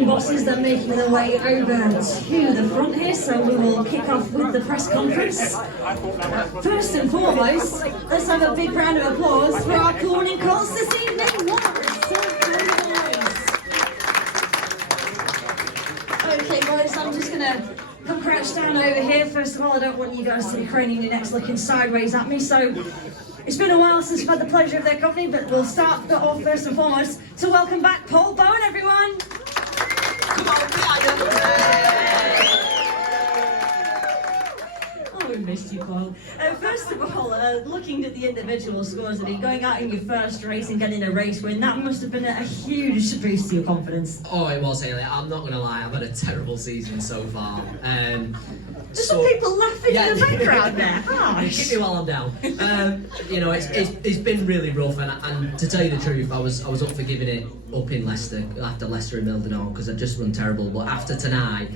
Bosses that are making their way over to the front here, so we will kick off with the press conference. First and foremost, let's have a big round of applause for our Cool Running Colts this evening. What a Okay guys, I'm just going to come crouch down over here. First of all, I don't want you guys to be craning your necks looking sideways at me, so it's been a while since we've had the pleasure of their company, but we'll start off first and foremost to welcome back Paul Bowen, everyone. Oh, we missed you, Paul. First of all, looking at the individual scores, going out in your first race and getting a race win, that must have been a huge boost to your confidence. Oh, it was, Hayley. I'm not going to lie, I've had a terrible season so far. Just some people laughing in the background there. Keep me while I'm down. It's been really rough, and to tell you the truth, I was up for giving it up in Leicester after Leicester and Mildenhall because I'd just run terrible. But after tonight,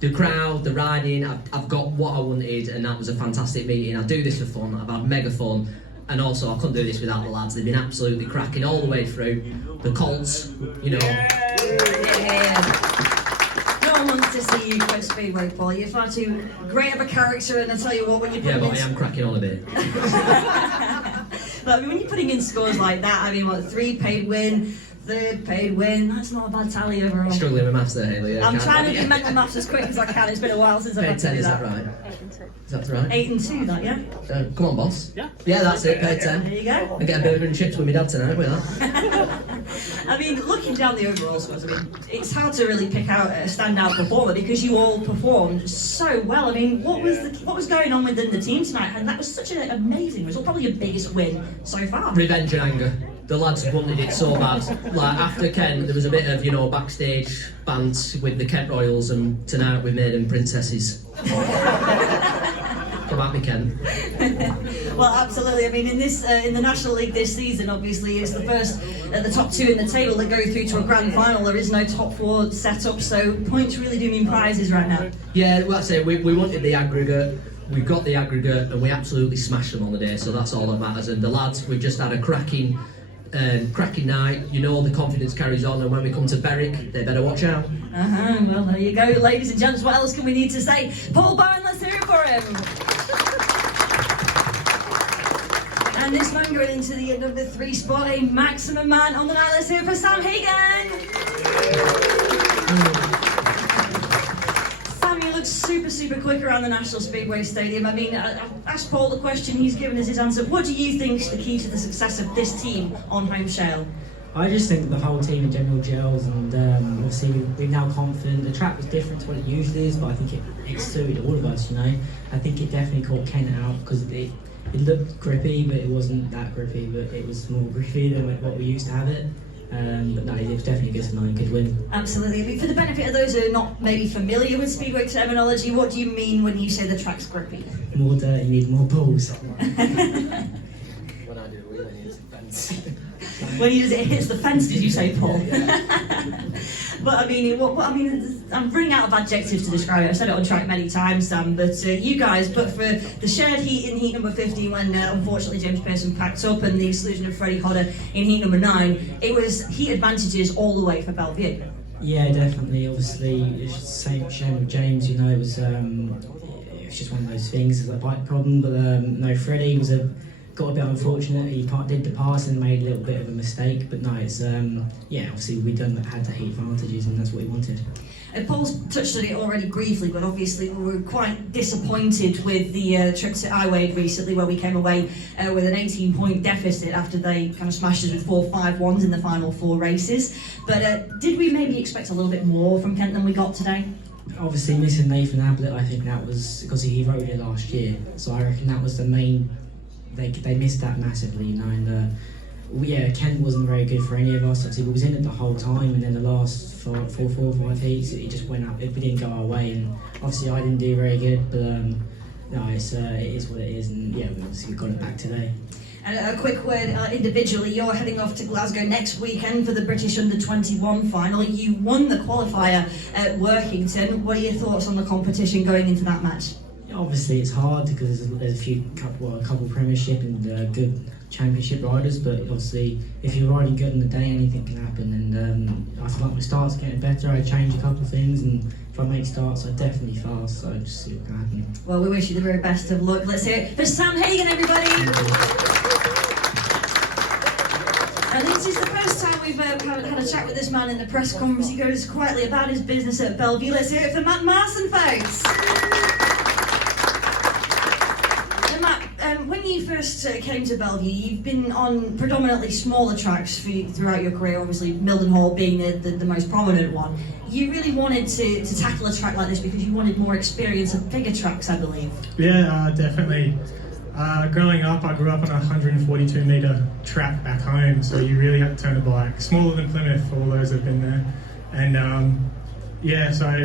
the crowd, the riding, I've got what I wanted, and that was a fantastic meeting. I do this for fun. I've had mega fun, and also I couldn't do this without the lads. They've been absolutely cracking all the way through. The Colts, you know. No one wants to see you quit Speedway, Paul. You're far too great of a character, and I tell you what, when you're putting but I am cracking on a bit. But I mean, when you're putting in scores like that, I mean, what, 3 paid win, 3rd paid win, that's not a bad tally overall. Struggling with maths there, Hayley. I'm trying to do mental maths as quick as I can. It's been a while since I've had to do is that. that right? Is that right? 8 and 2, that, yeah? Come on, boss. Yeah. Yeah, that's it, paid 10. There you go. I get a burger and chips with my dad tonight, with that. I mean, looking down the overall scores, I mean, it's hard to really pick out a standout performer because you all performed so well. I mean, what was going on within the team tonight? And that was such an amazing result, probably your biggest win so far. Revenge and anger. The lads wanted it so bad. Like after Kent, there was a bit of backstage bants with the Kent Royals, and tonight we made them princesses. Come at me, Kent. Well, absolutely. I mean, in the National League this season, obviously, it's the first the top 2 in the table that go through to a grand final. There is no top 4 set up, so points really do mean prizes right now. Yeah, well, I say we wanted the aggregate. We've got the aggregate, and we absolutely smashed them on the day. So that's all that matters. And the lads, we've just had a cracking night. You know, the confidence carries on, and when we come to Berwick, they better watch out. Well, there you go, ladies and gents. What else can we need to say? Paul Bowen, let's hear it for him. And this man going into the number 3 spot, a maximum man on the night. Let's hear it for Sam Hagan. Sam, you look super quick around the National Speedway Stadium. I mean, I asked Paul the question, he's given us his answer. What do you think is the key to the success of this team on home shale? I just think the whole team in general gels, and obviously we're now confident. The track was different to what it usually is, but I think it suited all of us, you know. I think it definitely caught Kent out because it looked grippy, but it wasn't that grippy, but it was more grippy than what we used to have it. But no, it was definitely good tonight, good win. Absolutely. I mean, for the benefit of those who are not maybe familiar with Speedway terminology, what do you mean when you say the track's grippy? More dirt, you need more balls. When I do the wheel, I need some fence. When it hits the fence, did you say, Paul? Yeah. But I mean, I'm running out of adjectives to describe it. I've said it on track many times, Sam. But you guys, but for the shared heat in heat number 15, when unfortunately James Pearson packed up, and the exclusion of Freddie Hodder in heat number 9, it was heat advantages all the way for Belle Vue. Yeah, definitely. Obviously, it's the same shame with James. You know, it was just one of those things. It's a bike problem. But no, Freddie got a bit unfortunate. He did the pass and made a little bit of a mistake, but no, it's obviously we had the heat advantages, and that's what we wanted. Paul's touched on it already briefly, but obviously we were quite disappointed with the trip to Iwade recently, where we came away with an 18-point deficit after they kind of smashed us with 4 5-1s in the final 4 races. But did we maybe expect a little bit more from Kent than we got today? Obviously missing Nathan Ablett, I think that was because he rode it last year, so I reckon that was the main. They missed that massively, you know, and Kent wasn't very good for any of us. Obviously, we was in it the whole time, and then the last 4 or 5 heats, it just went up. We didn't go our way, and obviously I didn't do very good, but no, it is what it is, and yeah, we got it back today. And a quick word individually, you're heading off to Glasgow next weekend for the British Under-21 final. You won the qualifier at Workington. What are your thoughts on the competition going into that match? Obviously it's hard because there's a couple premiership and good championship riders, but obviously if you're riding good in the day, anything can happen. And I feel like my starts are getting better. I change a couple of things, and if I make starts, I definitely fast. So just see what can happen. Well, we wish you the very best of luck. Let's hear it for Sam Hagan, everybody. And this is the first time we've had a chat with this man in the press conference. He goes quietly about his business at Belle Vue. Let's hear it for Matt Marson, folks. And Matt, when you first came to Belle Vue, you've been on predominantly smaller tracks throughout your career, obviously Mildenhall being the most prominent one. You really wanted to tackle a track like this because you wanted more experience at bigger tracks, I believe. Yeah, definitely. Growing up, I grew up on a 142 metre track back home, so you really had to turn a bike. Smaller than Plymouth, for all those that have been there. And yeah, so I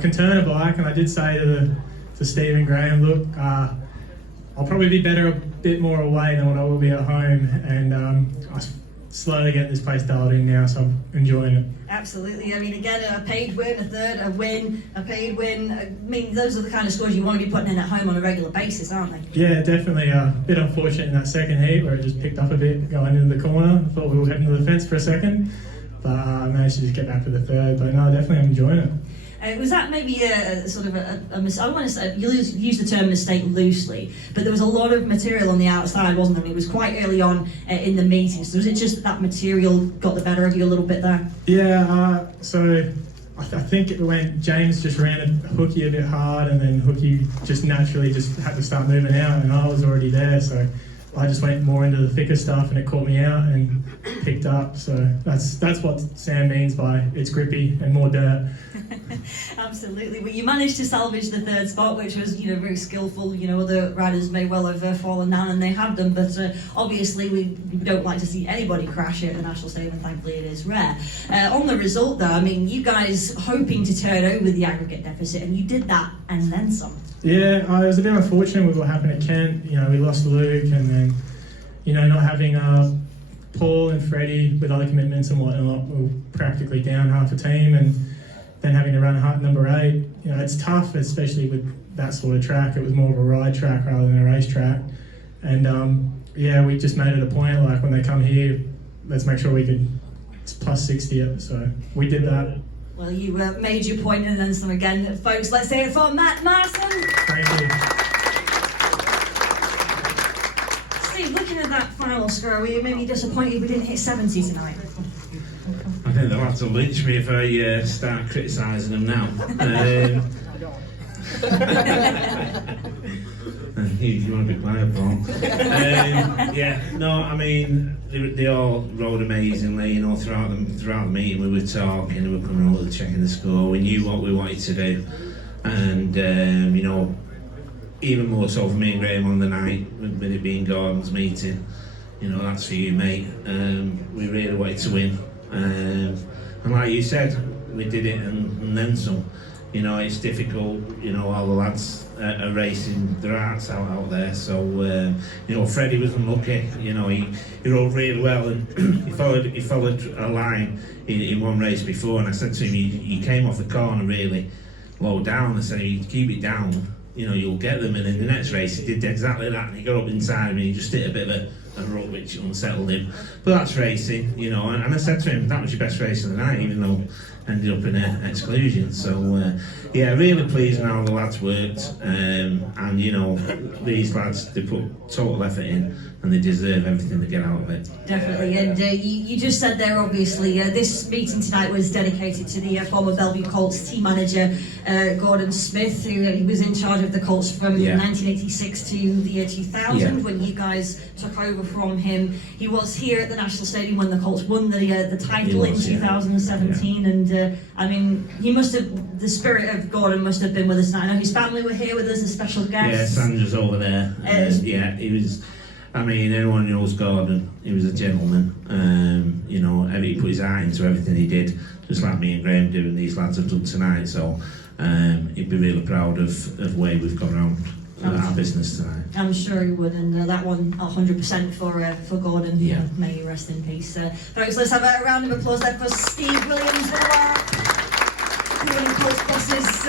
can turn a bike, and I did say to Steve and Graham, look, I'll probably be better a bit more away than what I will be at home. And I slowly get this place dialed in now, so I'm enjoying it. Absolutely. I mean, again, a paid win, a third, a win, a paid win. I mean, those are the kind of scores you want to be putting in at home on a regular basis, aren't they? Yeah, definitely. A bit unfortunate in that second heat where it just picked up a bit going into the corner. I thought we were heading to the fence for a second, but I managed to just get back for the third. But no, definitely I'm enjoying it. Was that maybe a sort of a I want to say, you use the term mistake loosely, but there was a lot of material on the outside, wasn't there? It was quite early on in the meetings. So was it just that material got the better of you a little bit there? Yeah, so I think it went, James just ran Hooky a bit hard, and then Hooky just naturally just had to start moving out, and I was already there, so I just went more into the thicker stuff, and it caught me out and picked up. So that's what Sam means by it's grippy and more dirt. Absolutely. Well, you managed to salvage the third spot, which was, very skillful. Other riders may well have fallen down, and they have done, but obviously we don't like to see anybody crash here at the National Stadium, and thankfully it is rare. On the result, though, I mean, you guys hoping to turn over the aggregate deficit, and you did that and then some. Yeah, I was a bit unfortunate with what happened at Kent. We lost Luke, and then, not having Paul and Freddie with other commitments and whatnot, we were practically down half a team, and then having to run number 8. It's tough, especially with that sort of track. It was more of a ride track rather than a race track. And yeah, we just made it a point, like when they come here, let's make sure we could plus 60 it. So we did that. Well, you made your point and then some again. Folks, let's hear it for Matt Marson. Thank you. Steve, looking at that final score, were you maybe disappointed we didn't hit 70 tonight? I think they'll have to lynch me if I start criticising them now. You want to be quiet, Paul? Yeah, no, I mean, they all rode amazingly, throughout the meeting we were talking, we were coming over checking the score, we knew what we wanted to do, and, even more so for me and Graham on the night, with it being Gordon's meeting, that's for you, mate. We really wanted to win, and like you said, we did it and then some. It's difficult, all the lads are racing their hearts out there, so, Freddie was unlucky, he rode really well, and he followed a line in one race before, and I said to him, you came off the corner really low down. I said, you keep it down, you'll get them, and in the next race he did exactly that, and he got up inside me, he just hit a bit of a rut which unsettled him, but that's racing, and I said to him, that was your best race of the night, even though ended up in an exclusion. So yeah, really pleased with how the lads worked, and these lads, they put total effort in and they deserve everything they get out of it. Definitely, and you just said there, obviously, this meeting tonight was dedicated to the former Belle Vue Colts team manager, Gordon Smith, who was in charge of the Colts from 1986 to the year 2000, when you guys took over from him. He was here at the National Stadium when the Colts won the title in 2017, and I mean, the spirit of Gordon must have been with us tonight. I know his family were here with us as special guests. Yeah, Sandra's over there. Yeah, he was. I mean, anyone who knows Gordon, he was a gentleman. He put his heart into everything he did, just like me and Graham do, and these lads have done tonight. So he'd be really proud of the way we've gone around our business tonight. I'm sure he would, and that one 100% for Gordon. Yeah. May he rest in peace. Folks, let's have a round of applause there for Steve Williams. Colts bosses,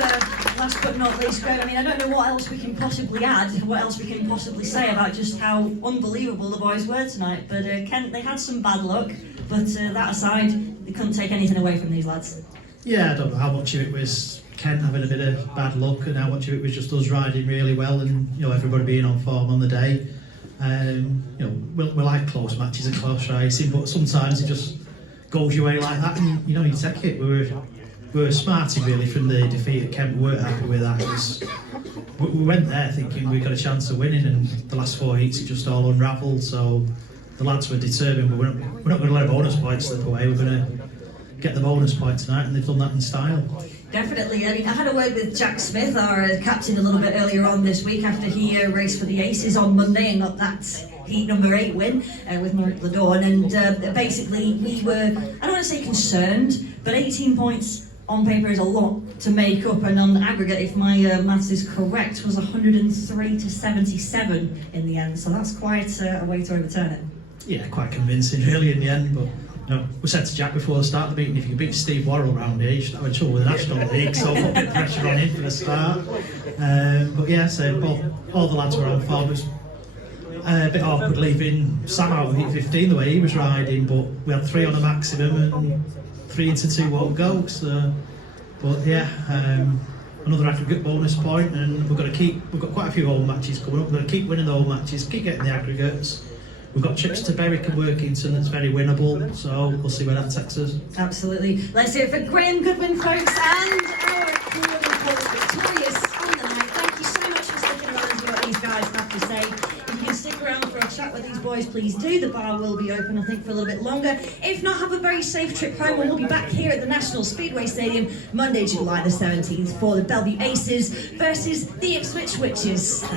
last but not least, Greg, I mean, I don't know what else we can possibly add, what else we can possibly say about just how unbelievable the boys were tonight. But Kent, they had some bad luck, but that aside, they couldn't take anything away from these lads. Yeah, I don't know how much of it was Kent having a bit of bad luck and how much of it was just us riding really well and, you know, everybody being on form on the day. You know, we like close matches and close racing, but sometimes it just goes your way like that and, you know, you take it. We were smarting really from the defeat at Kent. We weren't happy with that. We went there thinking we got a chance of winning, and the last 4 heats it just all unravelled. So the lads were determined, we're not going to let bonus points slip away. We're going to get the bonus point tonight, and they've done that in style. Definitely. I mean, I had a word with Jack Smith, our captain, a little bit earlier on this week after he raced for the Aces on Monday and got that heat number 8 win with Mark Ladorn. And basically, we were, I don't want to say concerned, but 18 points on paper is a lot to make up, and on aggregate, if my maths is correct, was 103 to 77 in the end. So that's quite a way to overturn it. Yeah, quite convincing really in the end, but you know, we said to Jack before the start of the meeting, if you could beat Steve Worrell round here, you should have a trouble with the National League, so put a bit of pressure on him for the start. But yeah, so all the lads were on form. It was a bit awkward leaving Sam out of heat 15 the way he was riding, but we had 3 on a maximum and 3 into 2 won't go. So, but yeah, another aggregate bonus point, and we've got quite a few home matches coming up. We're going to keep winning the home matches, keep getting the aggregates. We've got trips to Berwick and Workington that's very winnable, so we'll see where that takes us. Absolutely. Let's hear it for Graham Goodwin, folks, and our Cool Running Colts victorious on the night. Thank you so much for sticking around to what these guys have to say. If you can stick around for a chat with these boys, please do. The bar will be open, I think, for a little bit longer. If not, have a very safe trip home, and we'll be back here at the National Speedway Stadium Monday, July the 17th for the Belle Vue Aces versus the Ipswich Witches.